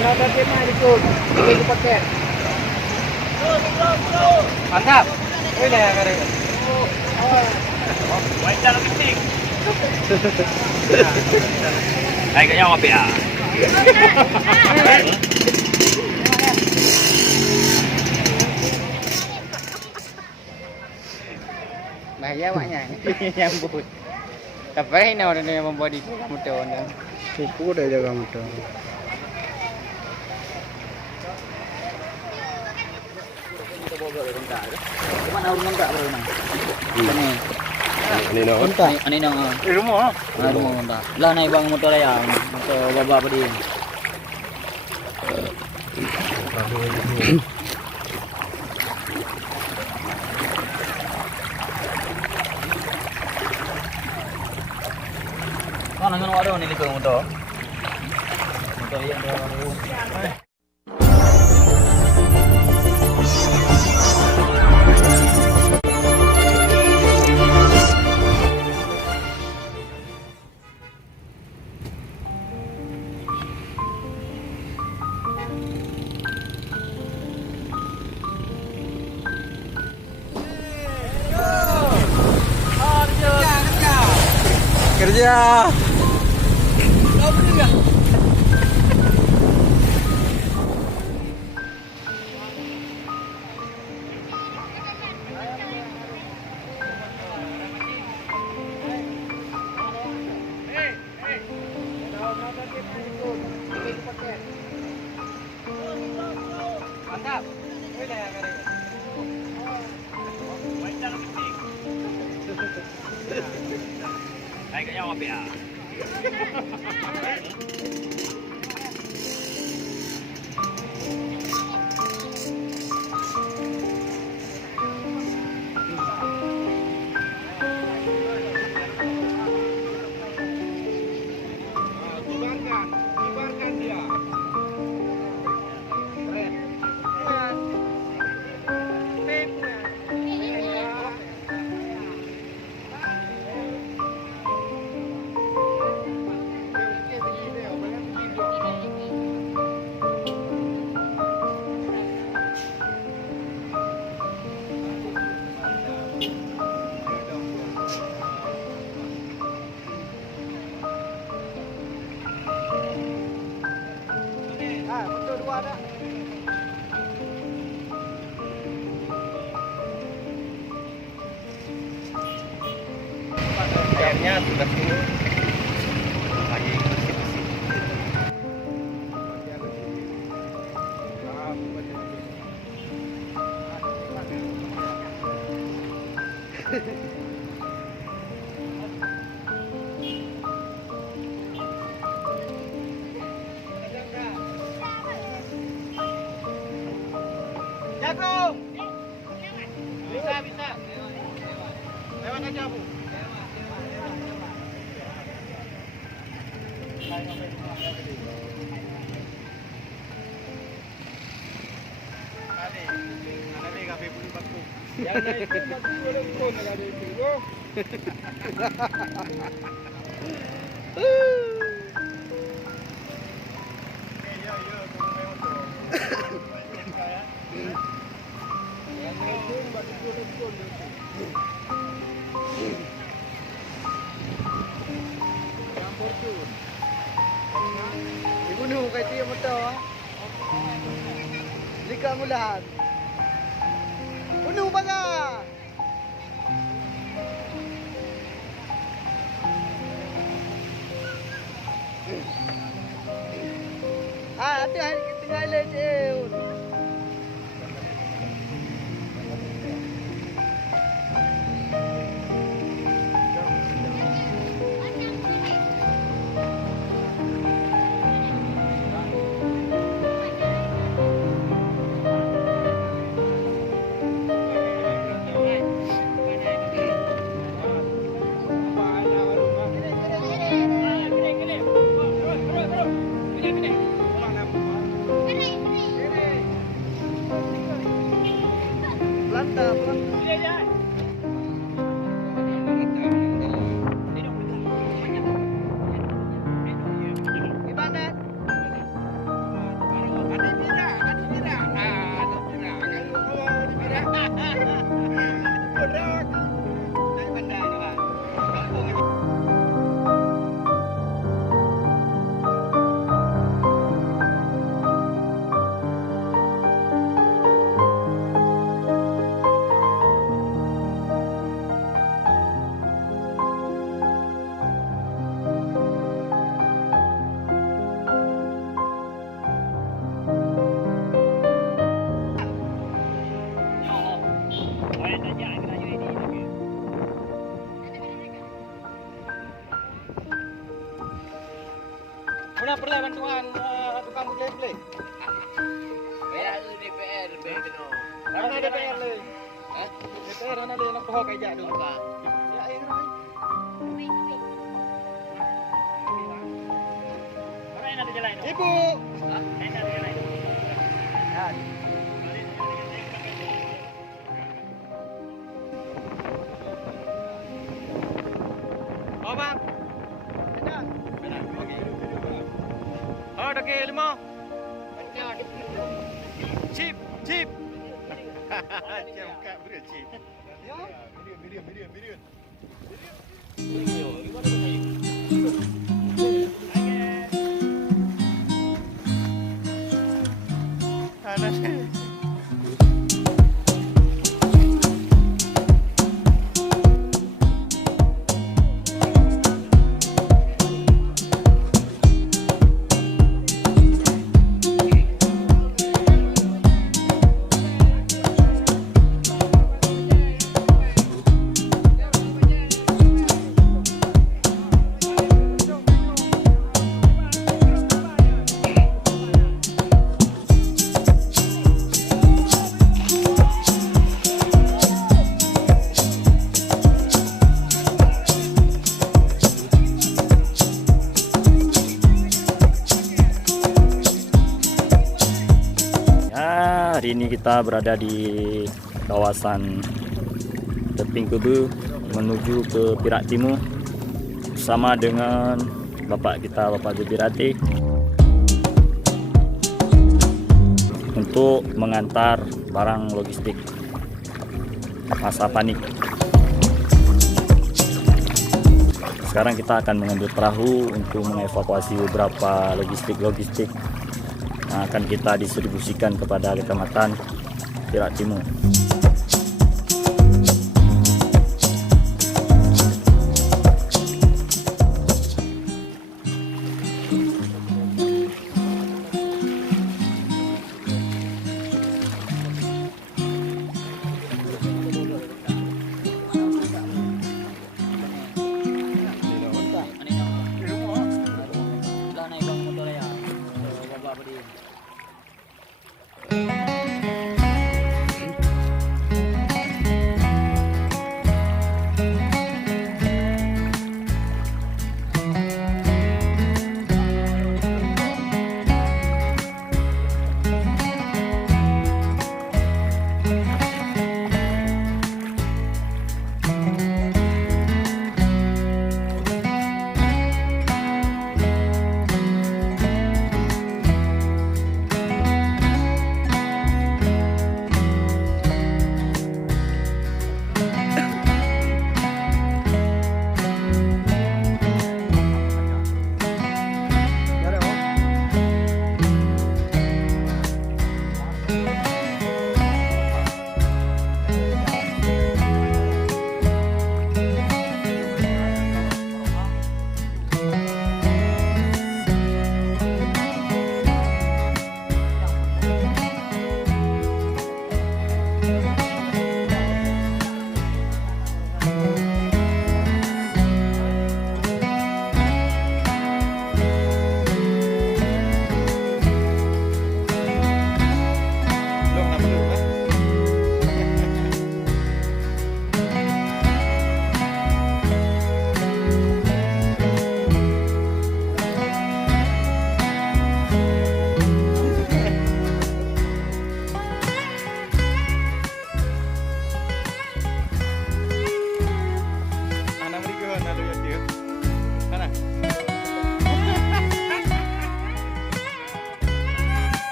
nonton tema ikut. Ikut paket. Mantap. Boleh ya kare. Wajar penting. Hai kaya apa ya? Bahaya maknya. Nyambut. Tapi ini orang yang membuat itu motor ni. Cukup dah jaga motor. Mana rumah tak bro nang? Ini. Ini nak. Ini nang. Di rumah. Rumah tak. Lah naik bang motor raya, motor baba apa dia? Mana dengan wadah ni likung motor? Motor yang baru. Kerja. Mantap. Boleh ya kare. Wajar penting. Hai kaya apa ya? Kibarkan dia. Betul dua dah. Airnya sudah surut. Lagi bersih-bersih. Jago. Bisa. Lewat aja, Bu. Ada kafe pun baku. Yang naik tu mati boleh turun ada itu. Yang naik tu mati turun. Campur tu. Ibu nu kat dia motor. Lika mulahan. Bunuh baga. Ada tengah lejut. Mana perlu bantuan tukang play? DPR begitu. Mana DPR le? DPR mana le nak pohon kayak tu? Ya air rai. Ibu. Oh bang. Benar. Okey. Oh dah ke lima. Chip. Macam kat beri chip. Ya. Medium. Hari ini kita berada di kawasan Teping Kebe menuju ke Perak Timur bersama dengan bapak kita, Bapak Zubirati, untuk mengantar barang logistik masa panik. Sekarang kita akan mengambil perahu untuk mengevakuasi beberapa logistik yang akan kita distribusikan kepada Kecamatan Perak Timur.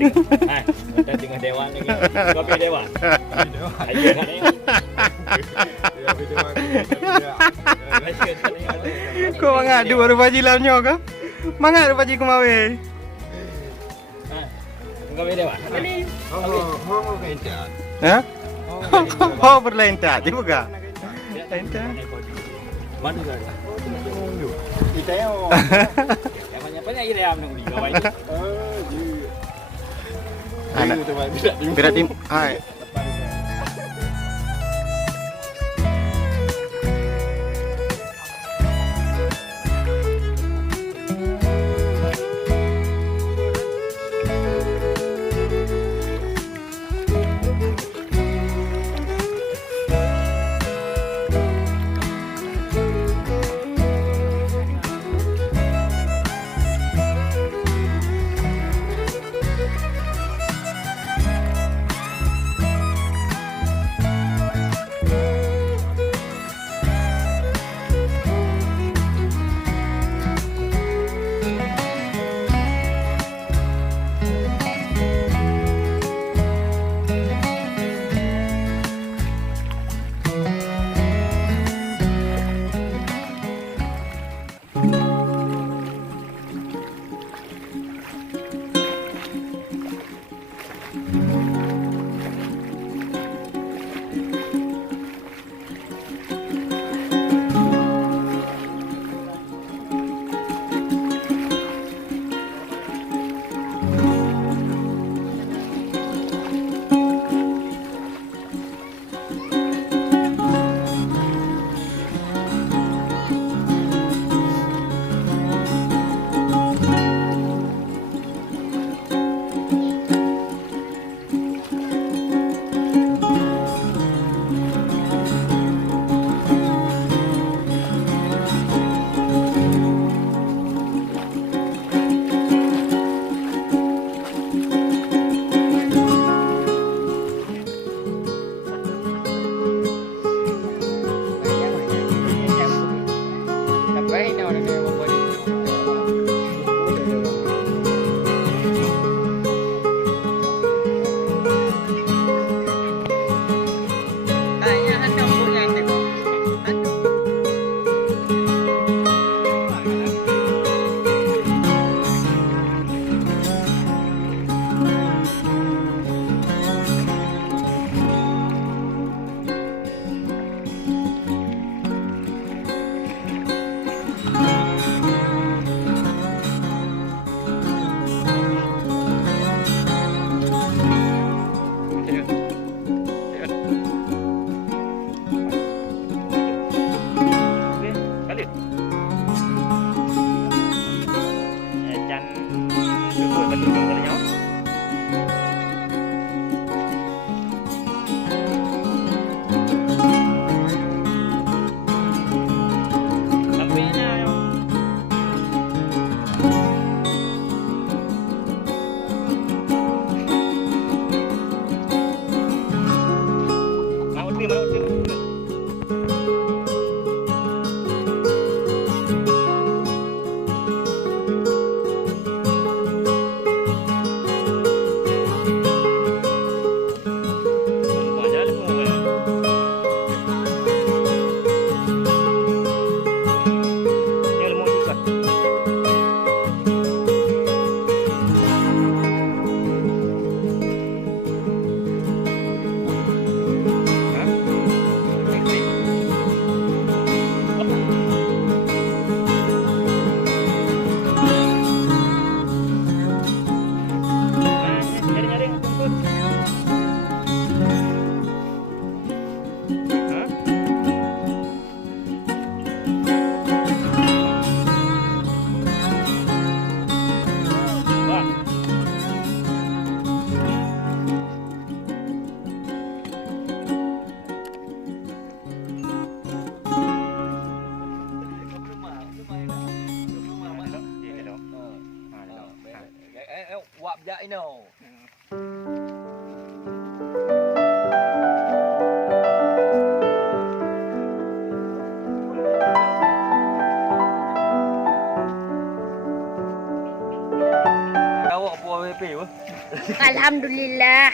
Kita tengah dewan lagi. Kau pergi dewan. Ayo kan ni. Kau mangat dua baru baji lamnya ke? Mangat dua baji kemawe. Kau pergi dewan. Oh, berlencat. Ha? Oh, berlencat. Dia buka. Lencat. Mana kau? Kita yo. Yang banyak-banyak ide am nak beli. Kau baik. Anak. Pirak Timur. Hai. Wap jak ino. Kau apa WP apa? Alhamdulillah.